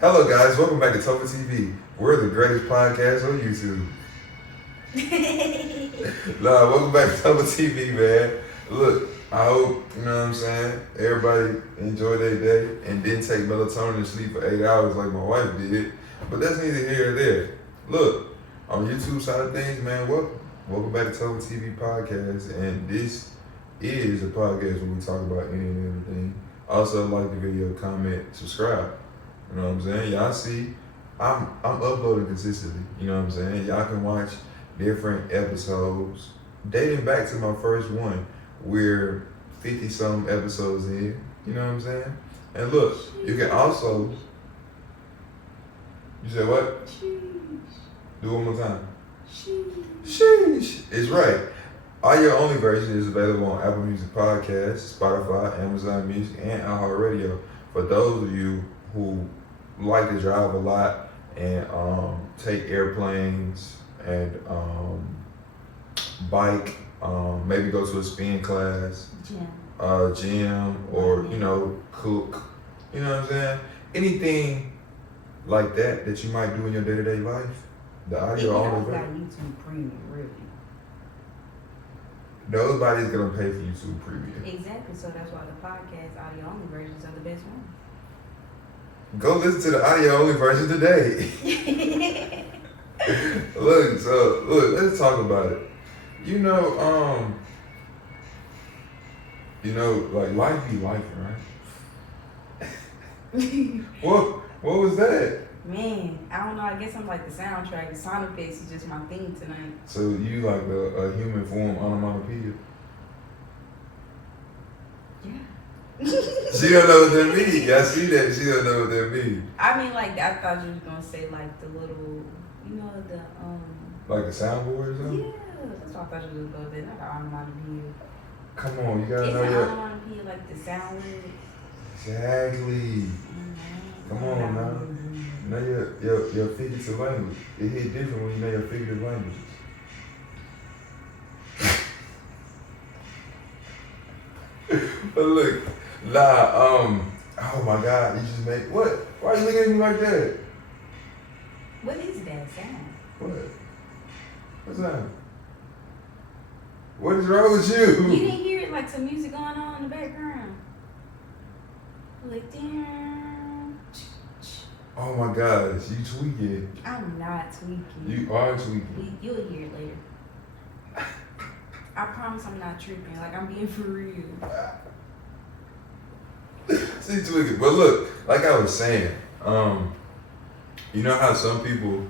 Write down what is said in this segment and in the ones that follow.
Hello guys, welcome back to TopherTV. We're the greatest podcast on YouTube. Welcome back to TopherTV, man. Look, I hope, you know what I'm saying, everybody enjoyed their day and didn't take melatonin and sleep for 8 hours like my wife did. But that's neither here nor there. Look, on YouTube side of things, man, welcome back to TopherTvPodcast. And this is a podcast where we talk about any and everything. Also, like the video, comment, subscribe. You know what I'm saying? Y'all see, I'm uploading consistently. You know what I'm saying? Y'all can watch different episodes dating back to my first one. We're 50-some episodes in. You know what I'm saying? And look, you can also. You said what? Sheesh. Do it one more time. Sheesh. Sheesh. It's right. Audio only version is available on Apple Music Podcasts, Spotify, Amazon Music, and iHeartRadio. For those of you who like to drive a lot and take airplanes and bike, maybe go to a spin class, gym, or cook. You know what I'm saying? Anything like that you might do in your day-to-day life. The audio only version. YouTube Premium, really. Nobody's gonna pay for YouTube Premium. Exactly. So that's why the podcast audio only versions are the best ones. Go listen to the audio only version today. Look, let's talk about it. Like life be life, right? What was that? Man, I don't know. I guess I'm like the soundtrack. The sound effects is just my thing tonight. So you like a human form onomatopoeia? Yeah. She don't know what that means. Y'all see that? She don't know what that means. I mean, like I thought you was gonna say like the little, the Like a soundboard or something? Yeah, that's what I thought you was gonna say. Not the onomatopoeia. Come on, you gotta It's know an your. onomatopoeia like the sound words. Exactly. Come on now. Know your figurative language. It hit different when you know your figurative languages. But look, oh my God, you just made what? Why are you looking at me like that? What is that sound? What? What's that? What is wrong with You you? didn't hear it like some music going on in the background? Like damn. Oh my gosh, you tweaking. I'm not tweaking. You are tweaking. You'll hear it later. I promise I'm not tripping. Like I'm being for real. See tweaking. But look, like I was saying, you know how some people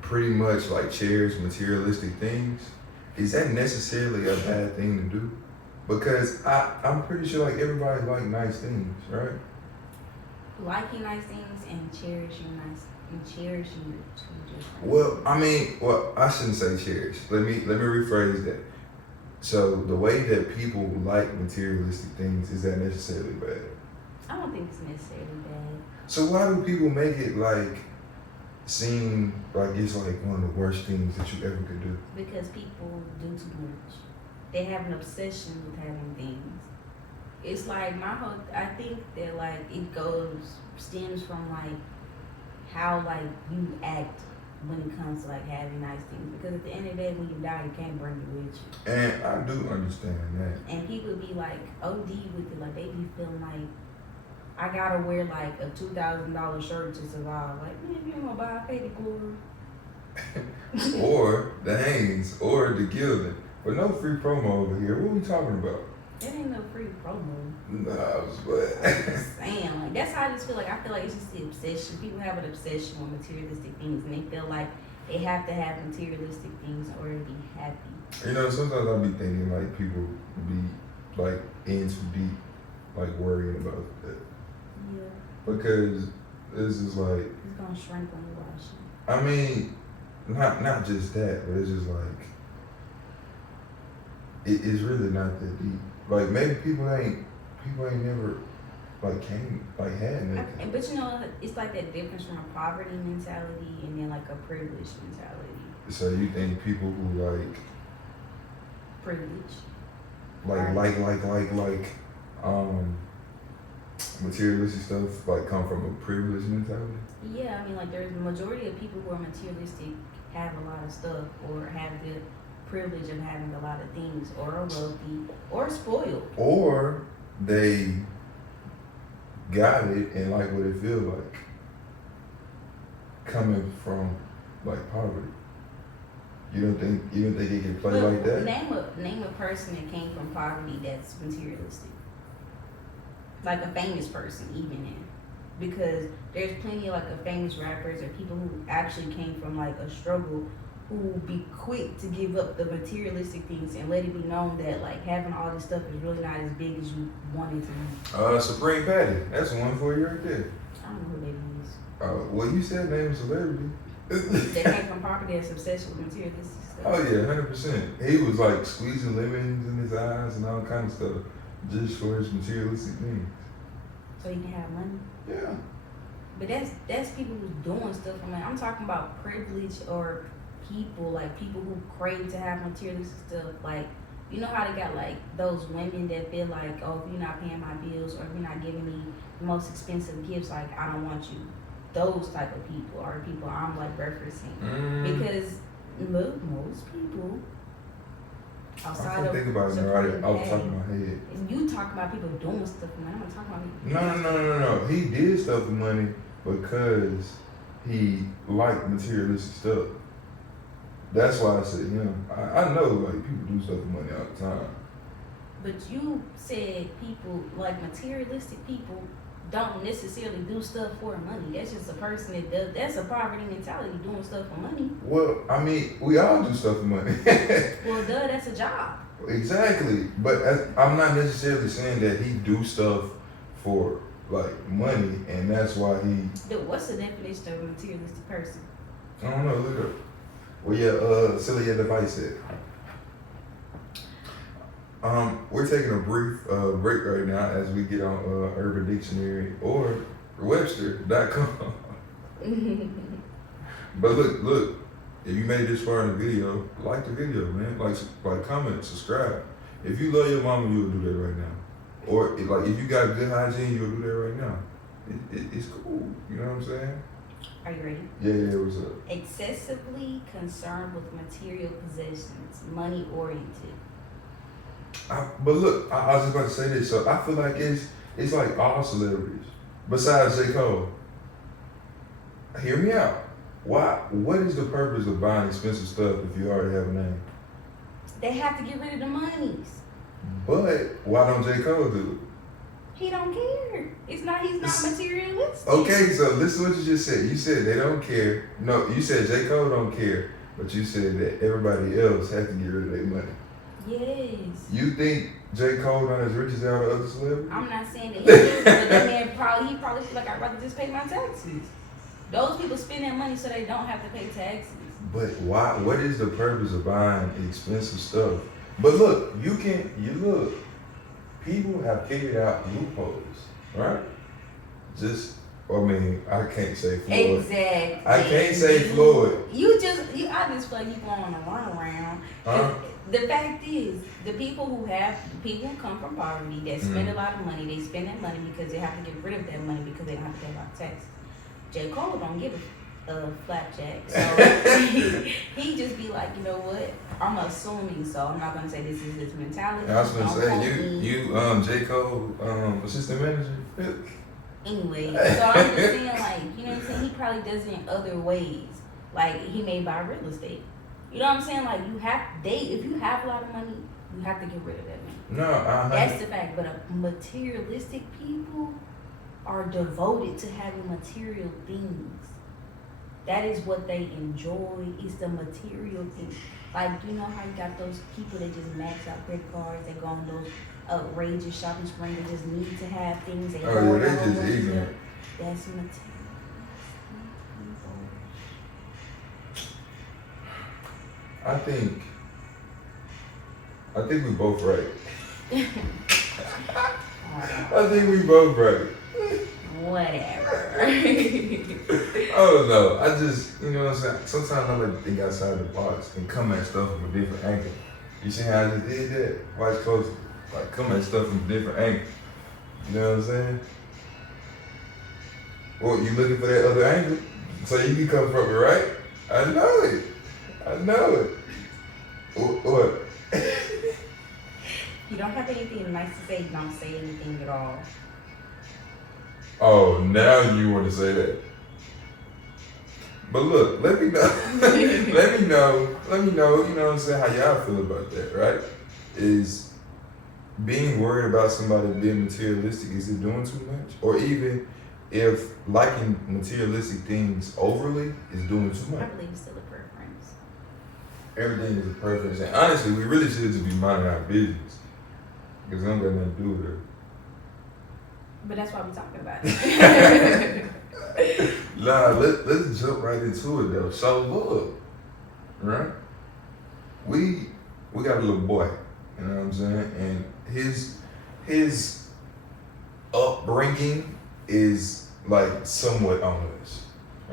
pretty much like cherish materialistic things? Is that necessarily a bad thing to do? Because I'm pretty sure like everybody like nice things, right? Liking nice things and cherishing are two different. Well, I shouldn't say cherish. Let me rephrase that. So the way that people like materialistic things, is that necessarily bad? I don't think it's necessarily bad. So why do people make it like seem like it's like one of the worst things that you ever could do? Because people do too much. They have an obsession with having things. It's like I think that like it stems from like how like you act when it comes to like having nice things. Because at the end of the day, when you die, you can't bring it with you. And I do understand that. And people be like OD with it, like they be feeling like I gotta wear like a $2,000 shirt to survive. Like man, if you ain't gonna buy, pay the glory. Or the Hanes, or the Gildan. But no free promo over here. What are we talking about? It ain't no free promo. Nah, I'm just saying, like that's how I just feel like. I feel like it's just the obsession. People have an obsession with materialistic things, and they feel like they have to have materialistic things in order to be happy. Sometimes I be thinking like people be like in too deep, like worrying about that. Yeah. Because this is like. It's gonna shrink when you wash it. I mean, not just that, but it's just like it's really not that deep. Like maybe people ain't never like had nothing. But it's like that difference from a poverty mentality and then like a privileged mentality. So you think people who like privilege, like materialistic stuff like come from a privileged mentality? Yeah, I mean, like there's the majority of people who are materialistic have a lot of stuff or have the privilege of having a lot of things or are wealthy or spoiled. Or they got it and like what it feels like coming from like poverty. You don't think it can play like that? Name a person that came from poverty that's materialistic. Like a famous person, even in. Because there's plenty of like a famous rappers or people who actually came from like a struggle who will be quick to give up the materialistic things and let it be known that like having all this stuff is really not as big as you want it to be. Supreme Patty. That's one for you right there. I don't know who that is. Well, you said name a celebrity. They came from poverty that's obsessed with materialistic stuff. Oh yeah, 100%. He was like squeezing lemons in his eyes and all kind of stuff just for his materialistic things. So you can have money. Yeah. But that's people who's doing stuff for money. I'm talking about privilege or people who crave to have materialistic stuff. Like, you know how they got like those women that feel like, oh, if you're not paying my bills or if you're not giving me the most expensive gifts, like I don't want you. Those type of people are people I'm like referencing because most people outside I can't think about it right off the top of my head. You talk about people doing stuff for money. I'm not talking about people. No. He did stuff for money because he liked materialistic stuff. That's why I said him. I know like people do stuff for money all the time. But you said people like materialistic people don't necessarily do stuff for money. That's just a person that does. That's a poverty mentality, doing stuff for money. Well, I mean, we all do stuff for money. Well, that's a job. Exactly, but I'm not necessarily saying that he do stuff for like money, and that's why he. What's the definition of a materialistic person? I don't know. Look up. Well, yeah. Silly your device said. We're taking a brief break right now as we get on Urban Dictionary or Webster.com. But look, if you made this far in the video, like the video, man. Like, comment, subscribe. If you love your mama, you'll do that right now. Or if you got good hygiene, you'll do that right now. It's cool. You know what I'm saying? Are you ready? Yeah. What's up? Excessively concerned with material possessions, money oriented. But look, I was just about to say this. So I feel like it's like all celebrities, besides J. Cole. Hear me out. What is the purpose of buying expensive stuff if you already have a name? They have to get rid of the monies. But why don't J. Cole do it? He don't care. He's not materialistic. Okay, so listen to what you just said. You said they don't care. No, you said J. Cole don't care, but you said that everybody else has to get rid of their money. Yes. You think J. Cole not as rich as all the other celebrities? I'm not saying that he is, but that man he probably feel like I'd rather just pay my taxes. Those people spend their money so they don't have to pay taxes. But why? What is the purpose of buying expensive stuff? But look, people have figured out loopholes, right? I can't say Floyd. Exactly. I can't say Floyd. I just feel like you going on a runaround. Huh? The fact is, the people who come from poverty that spend a lot of money, they spend that money because they have to get rid of that money because they don't have to pay a lot of taxes. J. Cole don't give a flapjack, so he just be like, you know what? I'm assuming, so I'm not gonna say this is his mentality. I was gonna say you J. Cole assistant manager. Anyway, so I'm just saying, like, you know what I'm saying? He probably does it in other ways. Like, he may buy real estate. You know what I'm saying? Like, if you have a lot of money, you have to get rid of that money. No, that's the fact. But materialistic people are devoted to having material things. That is what they enjoy, is the material thing. Like, you know how you got those people that just max out credit cards, they go on those outrageous shopping spree, they just need to have things. They just ignorant. That's material. I think we both right. I think we both right. Whatever. I don't know. I just, you know what I'm saying? Sometimes I like to think outside the box and come at stuff from a different angle. You see how I just did that? Watch closely. Like, come at stuff from a different angle. You know what I'm saying? Well, you looking for that other angle, so you can come from it, right? I know it. I know it. What? You don't have anything nice to say, don't say anything at all. Oh, now you want to say that. But look, let me know. let me know, you know what I'm saying, how y'all feel about that, right? Is being worried about somebody being materialistic, is it doing too much? Or even if liking materialistic things overly is doing too I much? believe it's still a preference. Everything is a preference. And honestly, we really should just be minding our business. Because it don't got nothing to do with it. But that's why we're talking about it. Nah, let's jump right into it though. So look, right? We got a little boy, you know what I'm saying? And his upbringing is like somewhat on us,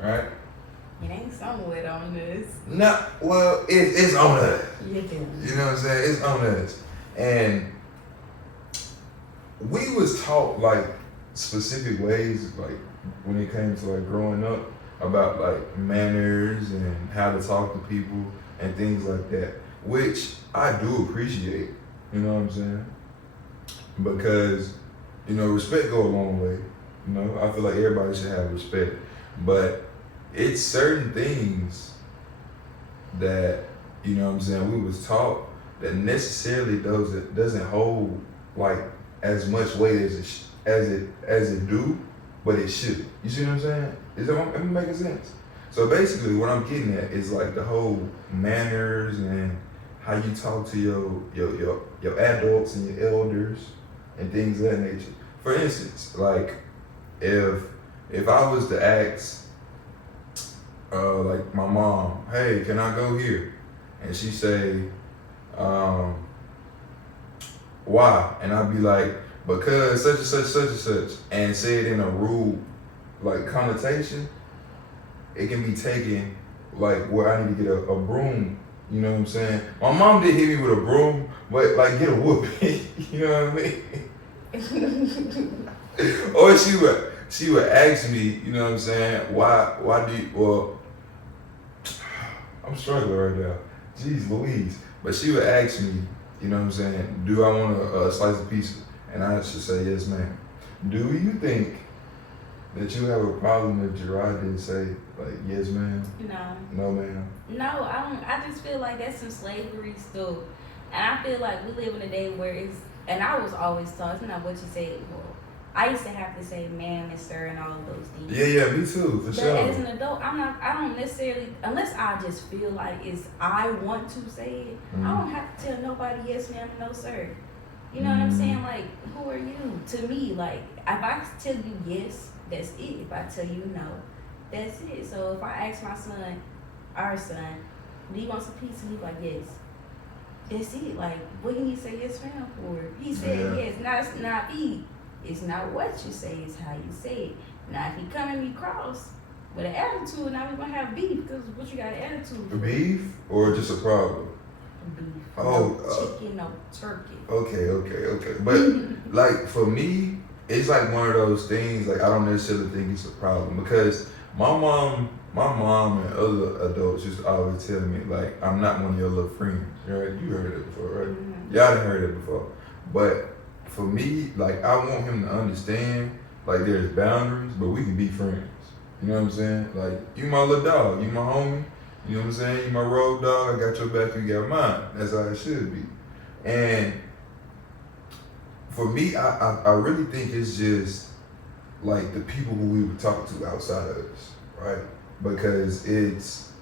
right? It ain't somewhat on us. No, well, it's on us. You do. You know what I'm saying? It's on us. And we was taught like specific ways, like when it came to like growing up, about like manners and how to talk to people and things like that, which I do appreciate. You know what I'm saying? Because, you know, respect go a long way. You know, I feel like everybody should have respect, but it's certain things that, you know what I'm saying, we was taught that necessarily doesn't hold like as much weight as it do, but it should. You see what I'm saying? Is that making sense? So basically, what I'm getting at is like the whole manners and how you talk to your adults and your elders and things of that nature. For instance, like if I was to ask like my mom, hey, can I go here? And she say, why? And I'd be like, because such and such, such and such, and say it in a rude like connotation, it can be taken like where I need to get a broom. You know what I'm saying? My mom did hit me with a broom, but like get a whooping. You know what I mean? Or she would ask me, you know what I'm saying? Why do you? Well, I'm struggling right now. Jeez Louise. But she would ask me, you know what I'm saying? Do I want a slice of pizza? And I should say yes, ma'am. Do you think that you have a problem if Gerard didn't say like yes, ma'am? No. No, ma'am. No, I don't. I just feel like that's some slavery stuff, and I feel like we live in a day where it's. And I was always taught, it's not what you say. Well, I used to have to say ma'am and sir and all of those things. Yeah, me too, for but sure. as an adult, I don't necessarily, unless I just feel like I want to say it. I don't have to tell nobody yes, ma'am, no, sir. You know what I'm saying? Like, who are you? To me, like, if I tell you yes, that's it. If I tell you no, that's it. So if I ask my son, our son, do you want some pizza? He's like, yes. That's it. Like, what can you say yes, ma'am, for? He said yes. Now, it's not me. It's not what you say, it's how you say it. Now, if he come at me cross with an attitude, now we're going to have beef, because what you got an attitude for? Beef or just a problem? Beef. Oh, no chicken, no turkey. Okay. But like for me, it's like one of those things, like I don't necessarily think it's a problem, because my mom and other adults used to always tell me, like, I'm not one of your little friends, right? You heard it before, right? Mm-hmm. Y'all done heard it before. But for me, like, I want him to understand, like, there's boundaries, but we can be friends. You know what I'm saying? Like, you my little dog, you my homie, you know what I'm saying? You my road dog, I got your back, you got mine. That's how it should be. And for me, I really think it's just, like, the people who we would talk to outside of us, right? Because it's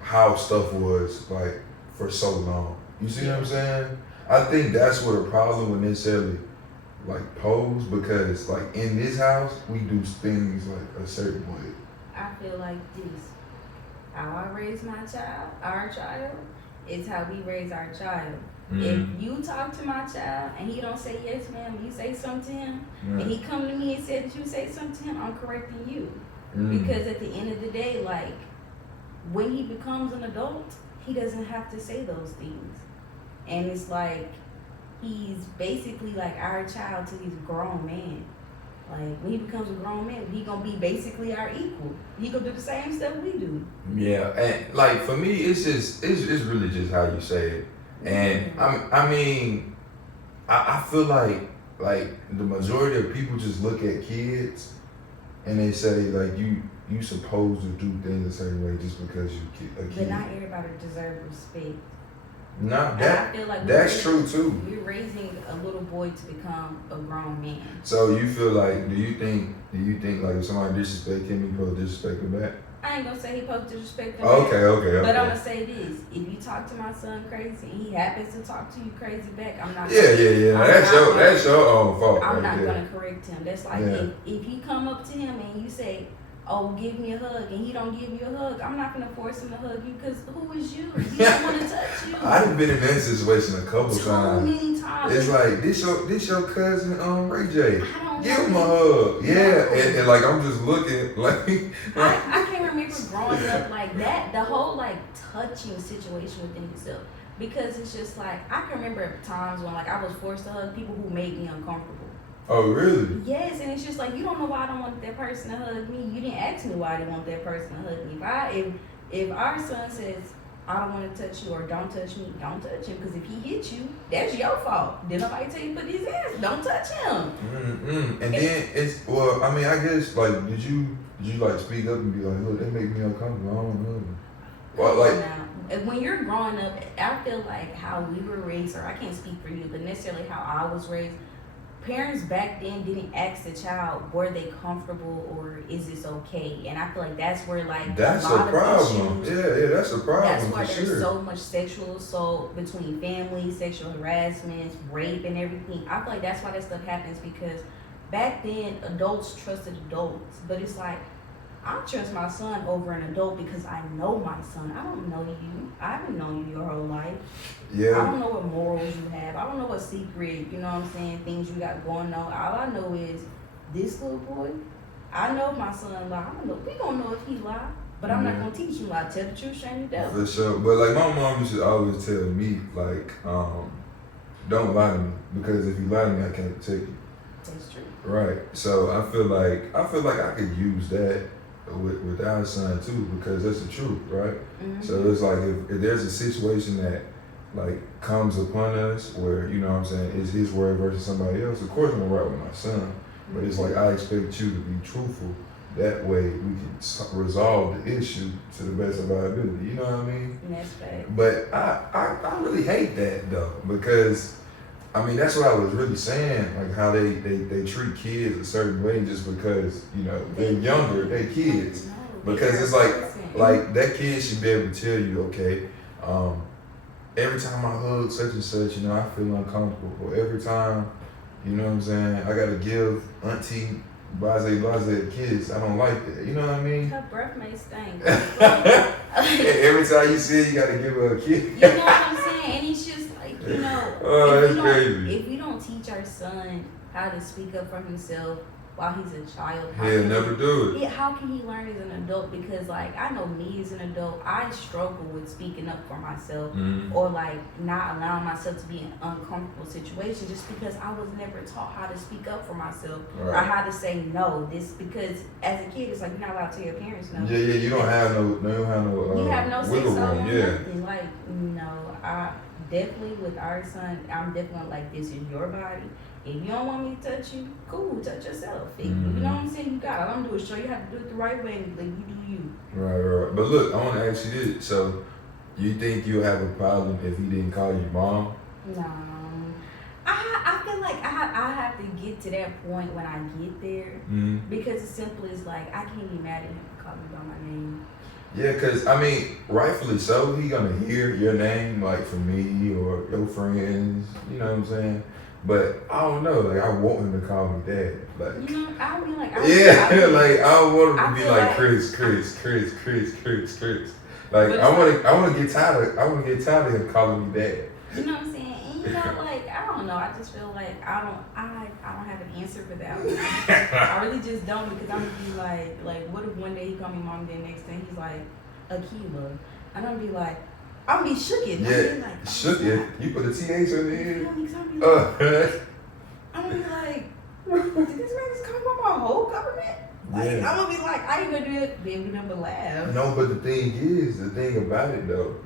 how stuff was, like, for so long. You see what I'm saying? I think that's what a problem would necessarily like pose, because like in this house we do things like a certain way. I feel like this. How I raise my child, our child, is how we raise our child. If you talk to my child and he don't say yes, ma'am, you say something to him, and he come to me and said that you say something to him, I'm correcting you. Because at the end of the day, like, when he becomes an adult, he doesn't have to say those things. And it's like, he's basically like our child till he's a grown man. Like when he becomes a grown man, he gonna be basically our equal. He gonna do the same stuff we do. Yeah, and like for me, it's really just how you say it. And I mean, I feel like the majority of people just look at kids and they say like you supposed to do things a certain way just because you a kid. But not everybody deserves respect. Not And I feel like that's true too. You're raising a little boy to become a grown man. So you feel like do you think like if somebody disrespect him, you supposed to disrespect him back? I ain't gonna say he supposed to disrespect him. Okay. But I'm gonna say this: if you talk to my son crazy and he happens to talk to you crazy back, I'm not. Yeah. That's your own fault. I'm not there. gonna correct him. That's like if he come up to him and you say, "Oh, give me a hug," and he don't give you a hug, I'm not gonna force him to hug you because who is you? He don't want to touch you. I've been in that situation a couple times. So many times. It's like this your cousin Ray J. I don't Give him a hug. Yeah, and like I'm just looking like. I can't remember growing up like that. The whole like touching situation within itself, because it's just like I can remember times when like I was forced to hug people who made me uncomfortable. Oh really? Yes, and it's just like you don't know why I don't want that person to hug me. You didn't ask me why I didn't want that person to hug me. If our son says I don't want to touch you or don't touch me, don't touch him, because if he hits you, that's your fault. Did nobody tell you put his hands? Don't touch him. And then it's I mean I guess like did you like speak up and be like, look, they make me uncomfortable. I don't know. Well, like now, when you're growing up, I feel like how we were raised, or I can't speak for you, but necessarily how I was raised. Parents back then didn't ask the child, were they comfortable or is this okay? And I feel like that's where like that's a problem. Yeah, that's a problem. That's why there's sure. so much sexual assault between families, sexual harassment, rape, and everything. I feel like that's why that stuff happens, because back then adults trusted adults, but it's like I trust my son over an adult because I know my son. I don't know you. I haven't known you your whole life. Yeah. I don't know what morals you have. I don't know what secret, you know what I'm saying, things you got going on. All I know is this little boy, I know if my son lie. We gonna know if he lie. But I'm not gonna teach you lie. Tell the truth, shame the devil. For sure. But like my mom used to always tell me, like, don't lie to me, because if you lie to me, I can't protect you. That's true. Right. So I feel like I could use that with our son too, because that's the truth, right? Mm-hmm. So it's like if there's a situation that like comes upon us where, you know what I'm saying, it's his word versus somebody else, of course I'm gonna ride with my son. But it's like I expect you to be truthful. That way we can resolve the issue to the best of our ability. You know what I mean? That's right. But I really hate that though, because I mean that's what I was really saying, like how they treat kids a certain way just because, you know, they're younger, they're kids. Because it's like that kid should be able to tell you, okay, every time I hug such and such, you know, I feel uncomfortable. Or every time, you know what I'm saying, I gotta give Auntie blase a kiss, I don't like that. You know what I mean? Her breath may stink. Every time you see her, you gotta give her a kiss. You know what I'm saying? And it's just like, you know, that's crazy. If we don't teach our son how to speak up for himself while he's a child, He'll never do it. How can he learn as an adult? Because like I know me as an adult, I struggle with speaking up for myself, or like not allowing myself to be in uncomfortable situations just because I was never taught how to speak up for myself or how to say no. This because as a kid, it's like you're not allowed to tell your parents no. Yeah, you don't have no you have no say so on yeah. nothing. Like I definitely with our son, I'm definitely like, this is your body. If you don't want me to touch you, cool, touch yourself. You know what I'm saying? You got it. All I'm doing is show you how to do it the right way and like you do you. Right. But look, I want to ask you this. So, you think you'll have a problem if he didn't call you mom? No. I feel like I have to get to that point when I get there. Because it's simple as like, I can't be mad at him for calling me by my name. Yeah, because, I mean, rightfully so, he going to hear your name, like, from me or your friends, you know what I'm saying? But I don't know, like I want him to call me dad. Like, you know, I mean, like, like I want him to be like Chris. Like I want to get tired of him calling me dad. You know what I'm saying? And you know, like I don't know. I just feel like I don't have an answer for that one. I really just don't, because I'm gonna be like, what if one day he call me mom, then next thing he's like Akiva, and I'm gonna be like. I'm gonna be shooked. Yeah, like, shooked. You put a TH on the end. I'm gonna be like, did this man just call my Like, Yeah. I'm gonna be like, I ain't gonna do it, baby number laugh. No, but the thing about it though,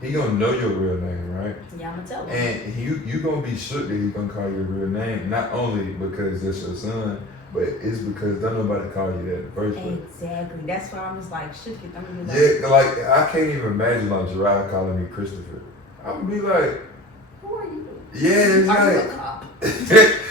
he gonna know your real name, right? Yeah, I'm gonna tell him. And you gonna be shook that he gonna call you a real name, not only because that's your son, but it's because don't nobody call you that in the first place. Exactly. That's why I'm just like, shook it. I'm gonna be like, Yeah, like I can't even imagine like Gerard calling me Christopher. I'm gonna be like, who are you? yeah, it's Are you a like, cop?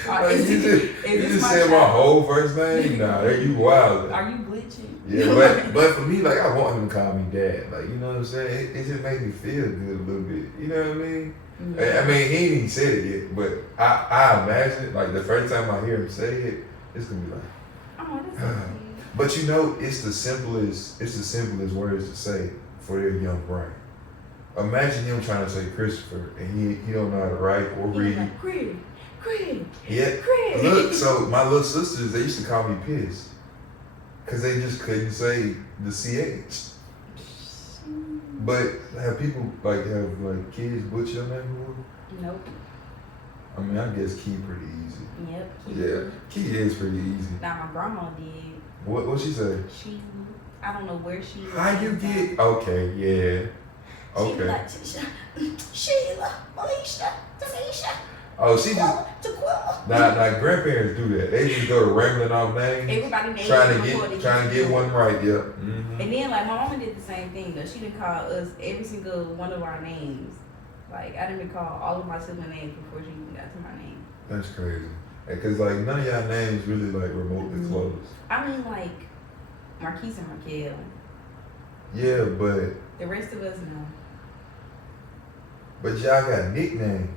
like you just said my whole first name. Nah, you wild. Are you glitching? Yeah, but for me, like I want him to call me dad. Like you know what I'm saying? It just makes me feel good a little bit. You know what I mean? Yeah. I mean, he ain't even said it yet, but I imagine like the first time I hear him say it, it's gonna be like. Oh, that's so cute. But you know, it's the simplest words to say for their young brain. Imagine him trying to say Christopher and he don't know how to write or read. Like, Craig. Yeah. Craig. Look, so my little sisters, they used to call me Piss. Cause they just couldn't say the CH. But have people have kids butcher your name before? Nope. I mean, I guess Key pretty easy. Yep. Yeah, Key is pretty easy. Now my grandma did. What she say? I don't know where she. How you get? Okay, yeah. Okay. She be like Sheila, Alicia, Tanisha. Oh, she just. Taquilla. Now, grandparents do that. They just go to rambling off names. Everybody named trying to get one right. Yeah. Mm-hmm. And then like my mama did the same thing though. She didn't call us every single one of our names. Like I didn't call all of my sibling names before she even got to my name. That's crazy. Cause like none of y'all names really like remotely close. I mean like Marquise and Raquel. Yeah, but the rest of us no. But y'all got nicknames.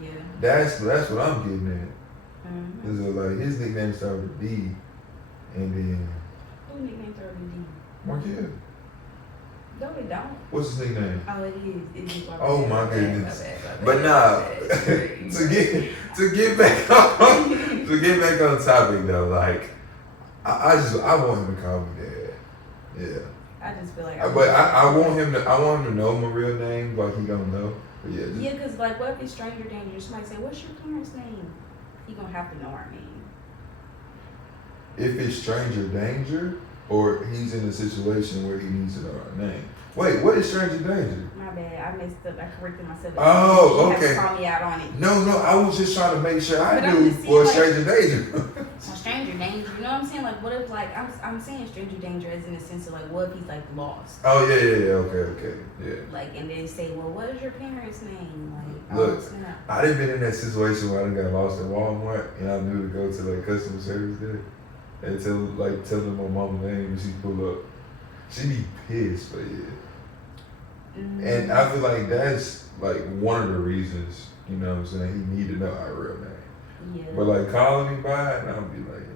Yeah. That's what I'm getting at. Mm-hmm. Is like his nickname started with D, and then. Who nicknames started with D? Marquis. No, they don't. What's his nickname? Oh, it is. It is oh my goodness! My bad. But nah, to get back on topic though, like I want him to call me dad. Yeah. I just feel like. I want him to know my real name, like he gonna know. But yeah. Yeah, cause like, what if it's stranger danger? Somebody say, "What's your parents' name?" He gonna have to know our name. If it's stranger danger, or he's in a situation where he needs to know our name. Wait, what is stranger danger? My bad, I messed up. I corrected myself. Oh, okay. You have to call me out on it. No, I was just trying to make sure I But knew what like, stranger danger. So stranger danger, you know what I'm saying? Like, what if like I'm saying stranger danger as in the sense of like, what if he's like lost? Oh yeah, okay, yeah. Like, and then say, well, what is your parents' name? Like, look, I done been in that situation where I done got lost at Walmart and I knew to go to like customer service there and tell them my mama's name and she pull up. She be pissed, but yeah. Mm-hmm. And I feel like that's like one of the reasons, you know what I'm saying, he need to know our real name. Yeah. But like calling me by it, and I'll be like,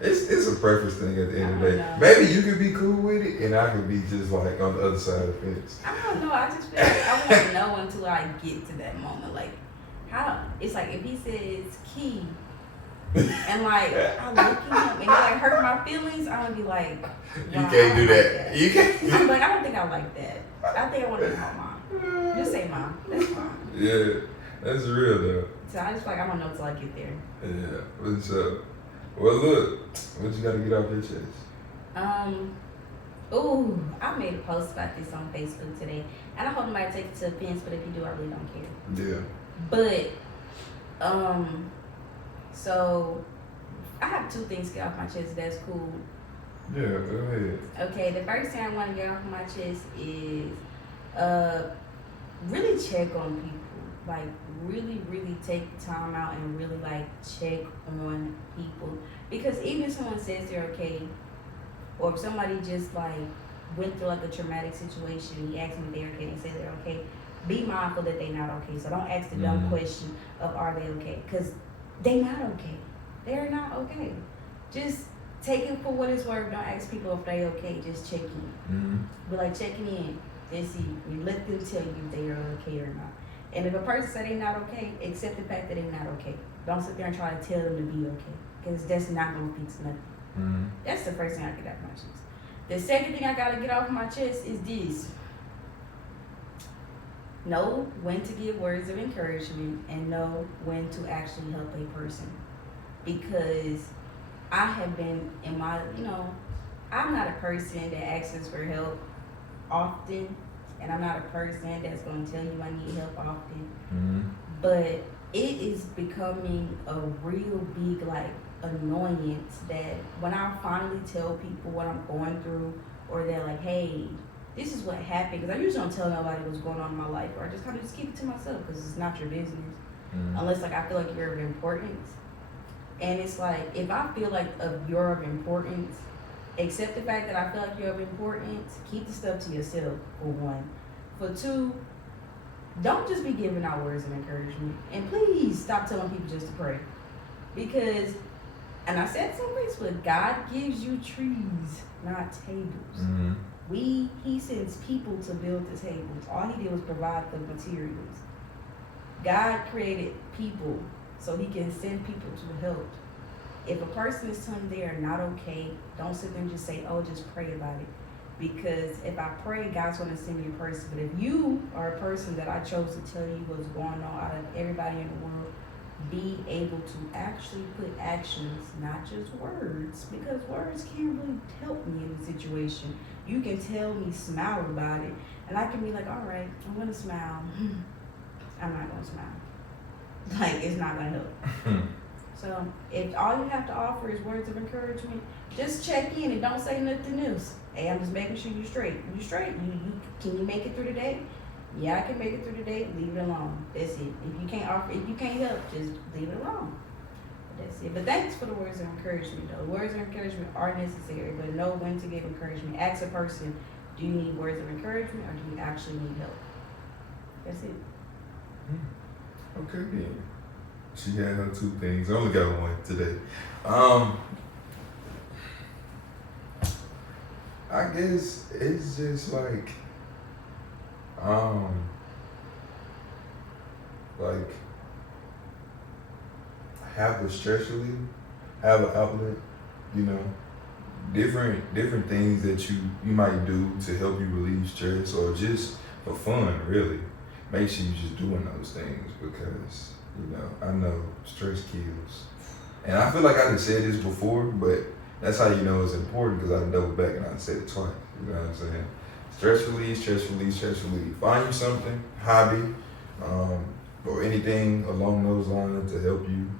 it's a preference thing at the end of the day. Know. Maybe you could be cool with it, and I could be just like on the other side of the fence. I don't know. I just feel like I won't know until I get to that moment. Like, how? It's like if he says Key, and like I look at him and he like hurt my feelings, I'm gonna be like, you can't do that. You can't. I'm like, I don't think I like that. I think I want to call mom. Just say mom. That's fine. Yeah, that's real though. So I just feel like I don't know until I get there. Yeah. What's up? Well, look, what you got to get off your chest? Ooh, I made a post about this on Facebook today, and I hope nobody takes it to offense. But if you do, I really don't care. Yeah. But so I have two things to get off my chest. That's cool. Yeah, go ahead. Okay, the first thing I want to get off my chest is really check on people. Like really take time out and really like check on people. Because even if someone says they're okay, or if somebody just like went through like a traumatic situation, you ask them if they're okay and they say they're okay, be mindful that they're not okay. So don't ask the dumb question of are they okay? Because they're not okay. They're not okay. Just take it for what it's worth. Don't ask people if they're okay. Just check in. Be like checking in. Then see, you let them tell you if they are okay or not. And if a person said they're not okay, accept the fact that they're not okay. Don't sit there and try to tell them to be okay. Because that's not going to fix nothing. That's the first thing I get off my chest. The second thing I got to get off my chest is this. know when to give words of encouragement and know when to actually help a person. Because I have been in my, I'm not a person that asks for help often, and I'm not a person that's going to tell you I need help often. Mm-hmm. But it is becoming a real big, like, annoyance that when I finally tell people what I'm going through, or they're like, hey, this is what happened, because I usually don't tell nobody what's going on in my life, or I just kind of just keep it to myself because it's not your business. Mm-hmm. Unless, like, I feel like you're of importance. And it's like, if I feel like you're of importance, accept the fact that I feel like you're of importance. Keep the stuff to yourself, for one. For two, don't just be giving out words of encouragement. And please stop telling people just to pray. Because, and I said this on Facebook, God gives you trees, not tables. Mm-hmm. He sends people to build the tables. All he did was provide the materials. God created people so he can send people to help. If a person is telling they are not okay, don't sit there and just say, oh, just pray about it. Because if I pray, God's going to send me a person. But if you are a person that I chose to tell you what's going on out of everybody in the world, be able to actually put actions, not just words. Because words can't really help me in the situation. You can tell me smile about it, and I can be like, all right, I'm going to smile. I'm not going to smile. Like, it's not going to help. So if all you have to offer is words of encouragement, just check in and don't say nothing else. Hey, I'm just making sure you're straight. You straight? Can you make it through the day? Yeah, I can make it through the day. Leave it alone. That's it. If you can't help, just leave it alone. That's it. But thanks for the words of encouragement, though. Words of encouragement are necessary, but know when to give encouragement. Ask a person, do you need words of encouragement or do you actually need help? That's it. Okay, then. She had her two things. I only got one today. I guess it's just like have a stress relief, have an outlet, different things that you might do to help you relieve stress or just for fun, really. Make sure you're just doing those things because, I know stress kills. And I feel like I done said this before, but that's how you know it's important because I done doubled back and I said it twice. You know what I'm saying? Stress relief, stress relief, stress relief. Find you something, hobby, or anything along those lines to help you,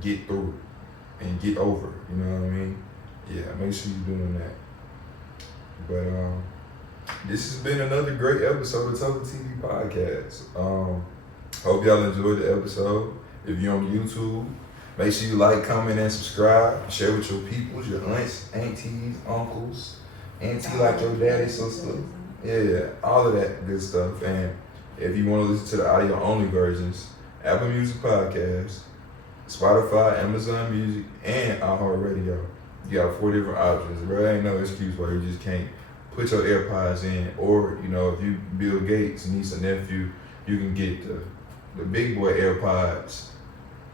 get through and get over. You know what I mean? Yeah, make sure you're doing that. But this has been another great episode of TopherTvPodcast. Hope y'all enjoyed the episode. If you're on YouTube, make sure you like, comment, and subscribe. Share with your peoples, your aunts, aunties, uncles, auntie like your daddy, sister. Yeah, all of that good stuff. And if you want to listen to the audio only versions, Apple Music Podcast, Spotify, Amazon Music, and iHeartRadio. You got 4 different options. There ain't no excuse why you just can't put your AirPods in. Or, if you Bill Gates, niece or nephew, you can get the big boy AirPods.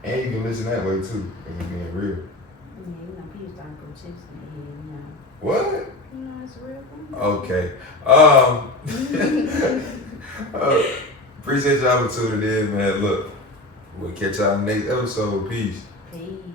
And you can listen that way too, if we're being real. Yeah, people start to go chips in the head, What? It's a real thing. Okay. Appreciate y'all for tuning in, man. Look, we'll catch y'all in the next episode. Peace. Peace.